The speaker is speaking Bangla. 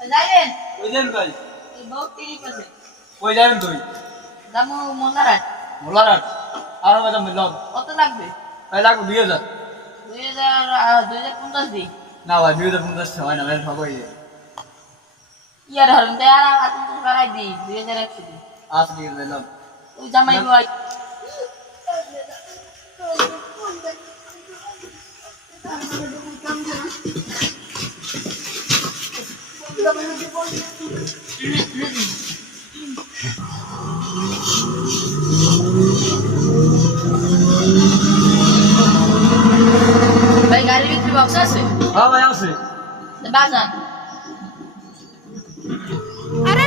যাইবেন কই যাবেন ভাই? এই বহুত ঠিক আছে কই যাবেন তুই? দামু মোনারাট মোলারাট আরো বাজা মিলাম কত লাগবে ভাই লাগবে 2000 2050 দি না ভাই 2050 হয় না ভাই ঠকাই দিয়ে ইয়ার হরন তে আর আতুন করাই দি 2100 দি আজ দিয়ে দিলাম ওই জামাই ভাই ভাই গাড়ির ভিতরে বক্স আছে হ্যাঁ ভাই আছে বাজান अरे